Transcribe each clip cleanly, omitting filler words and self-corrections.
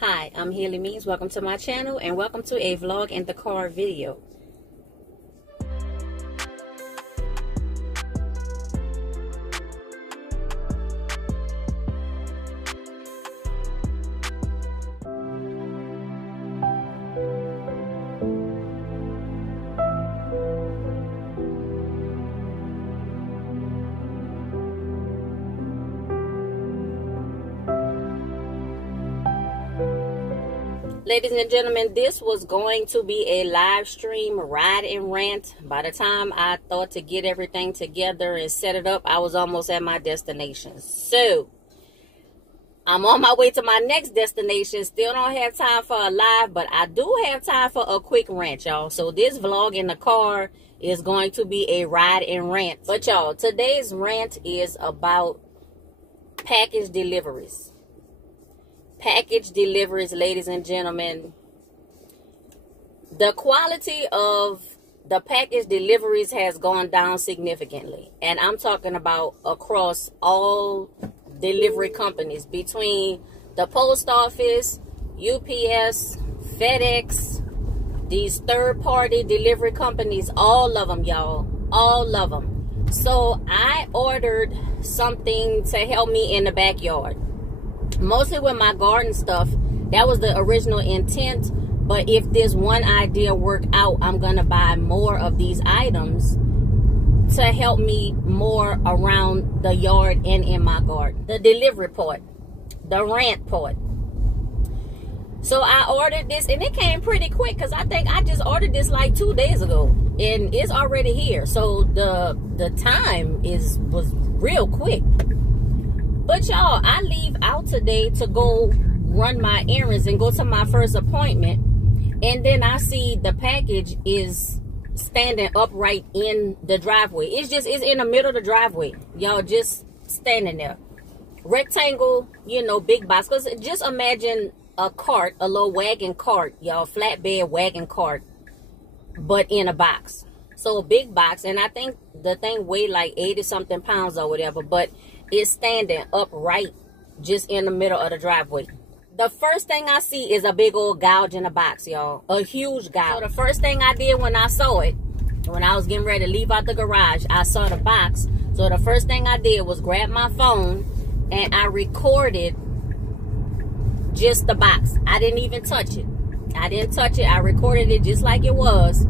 Hi, I'm Healy Means. Welcome to my channel and welcome to a vlog in the car video. Ladies and gentlemen, this was going to be a live stream ride and rant. By the time I thought to get everything together and set it up, I was almost at my destination. So, I'm on my way to my next destination. Still don't have time for a live, but I do have time for a quick rant, y'all. So, this vlog in the car is going to be a ride and rant. But y'all, today's rant is about package deliveries. Package deliveries, ladies and gentlemen. The quality of the package deliveries has gone down significantly, and I'm talking about across all delivery companies, between the post office, UPS, FedEx, these third-party delivery companies, all of them, y'all, all of them. So I ordered something to help me in the backyard. Mostly with my garden stuff. That was the original intent. But if this one idea worked out, I'm going to buy more of these items to help me more around the yard and in my garden. The delivery part. The rant part. So I ordered this and it came pretty quick, because I think I just ordered this like 2 days ago. And it's already here. So the time was real quick. But y'all, I leave out today to go run my errands and go to my first appointment. And then I see the package is standing upright in the driveway. It's in the middle of the driveway. Y'all, just standing there. Rectangle, you know, big box. Because just imagine a cart, a little wagon cart, y'all, flatbed wagon cart, but in a box. So a big box. And I think the thing weighed like 80-something pounds or whatever. But it's standing upright just in the middle of the driveway. The first thing I see is a big old gouge in the box, y'all. A huge gouge. So the first thing I did when I saw it, when I was getting ready to leave out the garage, I saw the box. So the first thing I did was grab my phone and I recorded just the box. I didn't even touch it. I didn't touch it. I recorded it just like it was.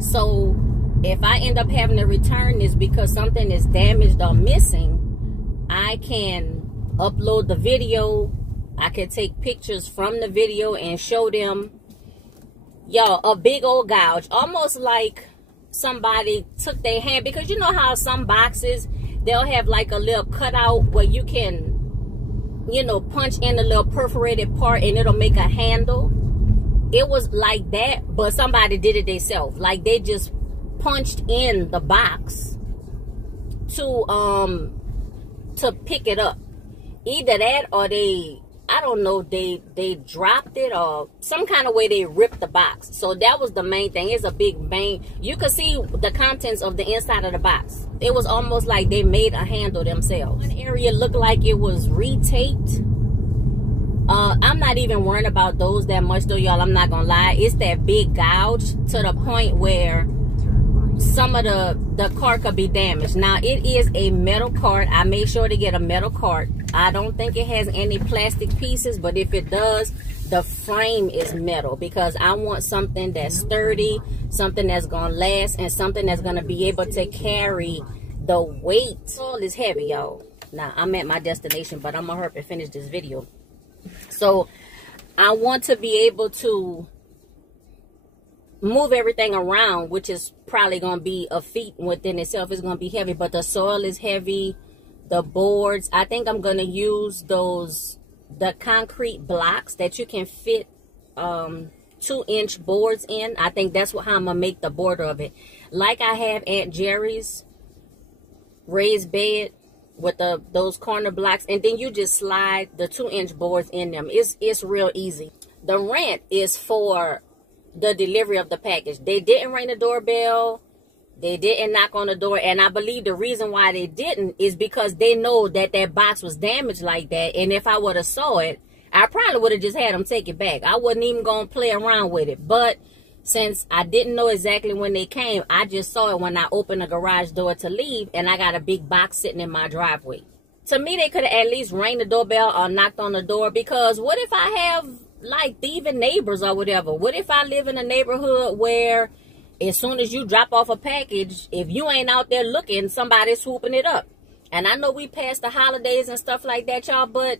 So if I end up having to return this because something is damaged or missing, I can upload the video. I can take pictures from the video and show them. Y'all, a big old gouge. Almost like somebody took their hand. Because you know how some boxes, they'll have like a little cutout where you can, you know, punch in a little perforated part and it'll make a handle. It was like that, but somebody did it themselves. Like they just punched in the box to pick it up. Either that or I don't know, they dropped it or some kind of way they ripped the box. So that was the main thing. It's a big main. You could see the contents of the inside of the box. It was almost like they made a handle themselves. One area looked like it was retaped. I'm not even worried about those that much though, y'all. I'm not gonna lie. It's that big gouge to the point where some of the cart could be damaged. Now it is a metal cart. I made sure to get a metal cart. I don't think it has any plastic pieces, but if it does, the frame is metal, because I want something that's sturdy, something that's gonna last, and something that's gonna be able to carry the weight. All is heavy, y'all. Now I'm at my destination, but I'm gonna hurry up and finish this video. So I want to be able to move everything around, which is probably going to be a feat within itself. It's going to be heavy, but the soil is heavy. The boards, I think I'm going to use the concrete blocks that you can fit 2-inch boards in. I think that's how I'm going to make the border of it. Like I have Aunt Jerry's raised bed with those corner blocks, and then you just slide the 2-inch boards in them. It's real easy. The rent is for the delivery of the package. They didn't ring the doorbell. They didn't knock on the door. And I believe the reason why they didn't is because they know that that box was damaged like that. And if I would have saw it, I probably would have just had them take it back. I wasn't even going to play around with it. But since I didn't know exactly when they came, I just saw it when I opened the garage door to leave, and I got a big box sitting in my driveway. To me, they could have at least rang the doorbell or knocked on the door, because what if I have like thieving neighbors or whatever? What if I live in a neighborhood where as soon as you drop off a package, if you ain't out there looking, somebody's swooping it up? And I know we passed the holidays and stuff like that, y'all, but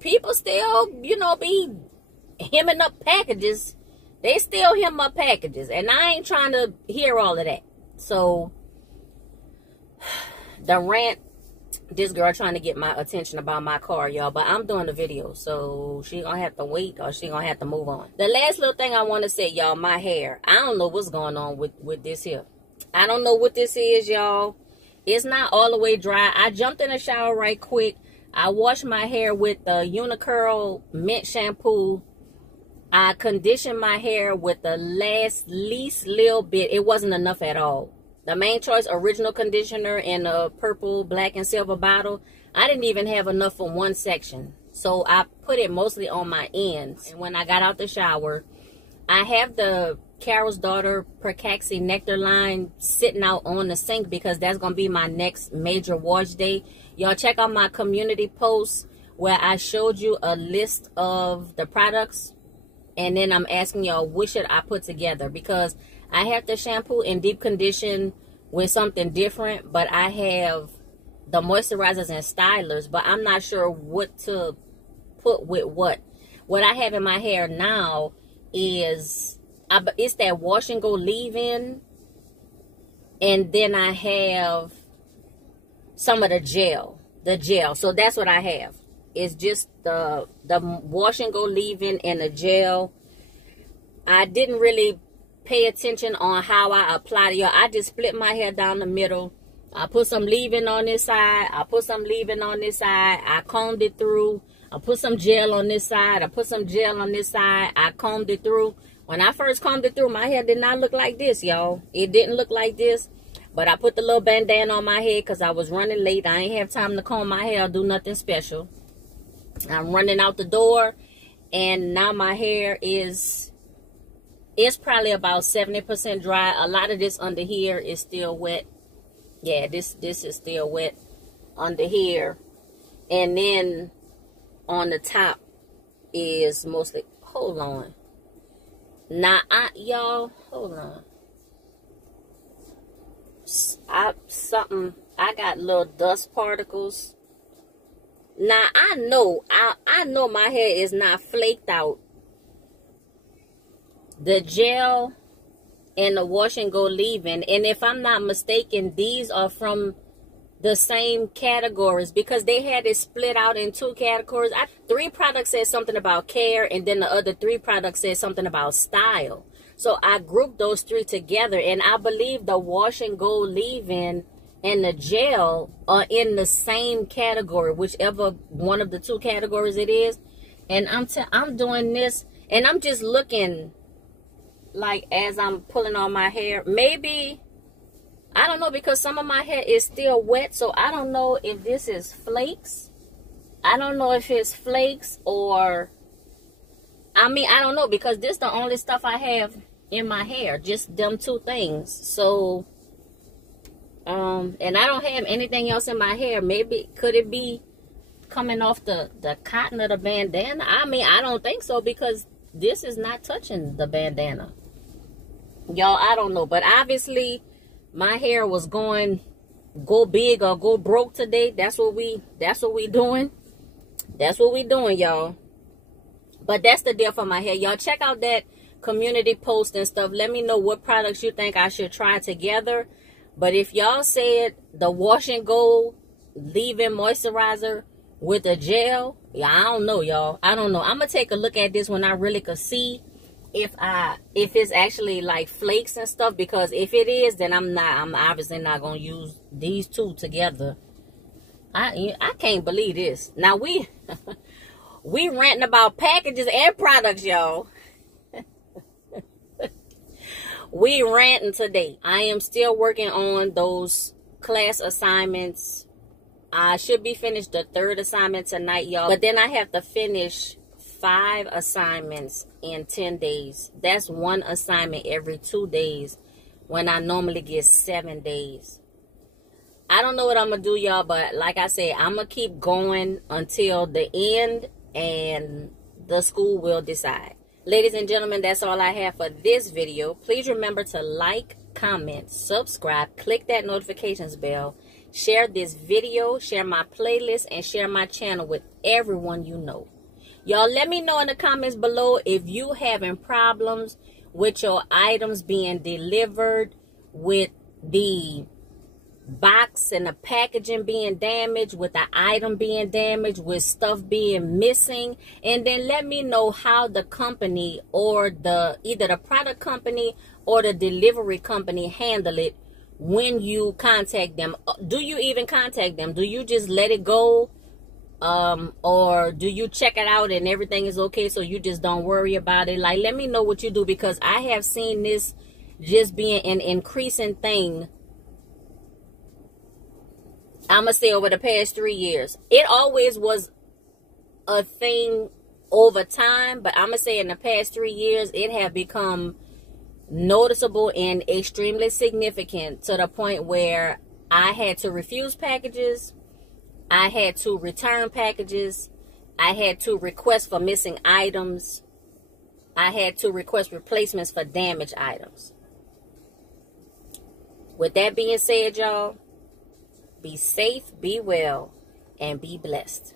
people still, you know, be hemming up packages. They still hem up packages. And I ain't trying to hear all of that. So, the rant, this girl trying to get my attention about my car, y'all. But I'm doing the video, so she gonna have to wait, or she gonna have to move on. The last little thing I want to say, y'all, my hair. I don't know what's going on with this here. I don't know what this is, y'all. It's not all the way dry. I jumped in the shower right quick. I washed my hair with the Unicurl mint shampoo. I conditioned my hair with the least little bit. It wasn't enough at all. The Main Choice original conditioner in a purple, black, and silver bottle. I didn't even have enough for one section. So I put it mostly on my ends. And when I got out the shower, I have the Carol's Daughter Percaxi Nectar line sitting out on the sink, because that's going to be my next major wash day. Y'all check out my community post where I showed you a list of the products. And then I'm asking y'all, what should I put together? Because I have the shampoo and deep condition with something different, but I have the moisturizers and stylers, but I'm not sure what to put with what. What I have in my hair now is, it's that wash and go leave-in, and then I have some of the gel. So that's what I have. It's just the wash and go leave-in and the gel. I didn't really pay attention on how I apply it, y'all. I just split my hair down the middle. I put some leave-in on this side. I put some leave-in on this side. I combed it through. I put some gel on this side. I put some gel on this side. I combed it through. When I first combed it through, my hair did not look like this, y'all. It didn't look like this. But I put the little bandana on my head because I was running late. I ain't have time to comb my hair or do nothing special. I'm running out the door, and now my hair is, it's probably about 70% dry. A lot of this under here is still wet. Yeah, this is still wet under here. And then on the top is mostly, hold on. Now, y'all, hold on. I got little dust particles. Now, I know my hair is not flaked out. The gel and the wash and go leave-in, and if I'm not mistaken, these are from the same categories, because they had it split out in two categories. 3 products said something about care, and then the other 3 products said something about style. So I grouped those 3 together, and I believe the wash and go leave-in and the gel are in the same category, whichever one of the 2 categories it is. And I'm doing this, and I'm just looking like as I'm pulling on my hair. Maybe, I don't know, because some of my hair is still wet, so I don't know if this is flakes. I don't know if it's flakes or, I mean, I don't know, because this is the only stuff I have in my hair, just them 2 things. So and I don't have anything else in my hair. Maybe, could it be coming off the cotton of the bandana? I mean, I don't think so, because this is not touching the bandana. Y'all, I don't know. But obviously, my hair was going go big or go broke today. That's what we doing. That's what we doing, y'all. But that's the deal for my hair. Y'all check out that community post and stuff. Let me know what products you think I should try together. But if y'all said the wash and go leave-in moisturizer with a gel, yeah, I don't know, y'all. I don't know. I'm gonna take a look at this when I really could see if it's actually like flakes and stuff, because if it is, then I'm obviously not gonna use these 2 together. I can't believe this. Now we ranting about packages and products, y'all. We ranting today. I am still working on those class assignments I should be finished the 3rd assignment tonight, y'all. But then I have to finish 5 assignments in 10 days. That's 1 assignment every 2 days when I normally get 7 days. I don't know what I'm going to do, y'all, but like I said, I'm going to keep going until the end, and the school will decide. Ladies and gentlemen, that's all I have for this video. Please remember to like, comment, subscribe, click that notifications bell, share this video, share my playlist, and share my channel with everyone you know. Y'all, let me know in the comments below if you having problems with your items being delivered, with the box and the packaging being damaged, with the item being damaged, with stuff being missing. And then let me know how the company or either the product company or the delivery company handle it when you contact them. Do you even contact them? Do you just let it go? Or do you check it out and everything is okay, so you just don't worry about it? Like, let me know what you do, because I have seen this just being an increasing thing. I'm going to say over the past 3 years. It always was a thing over time, but I'm going to say in the past 3 years, it have become noticeable and extremely significant, to the point where I had to refuse packages. I had to return packages. I had to request for missing items. I had to request replacements for damaged items. With that being said, y'all, be safe, be well, and be blessed.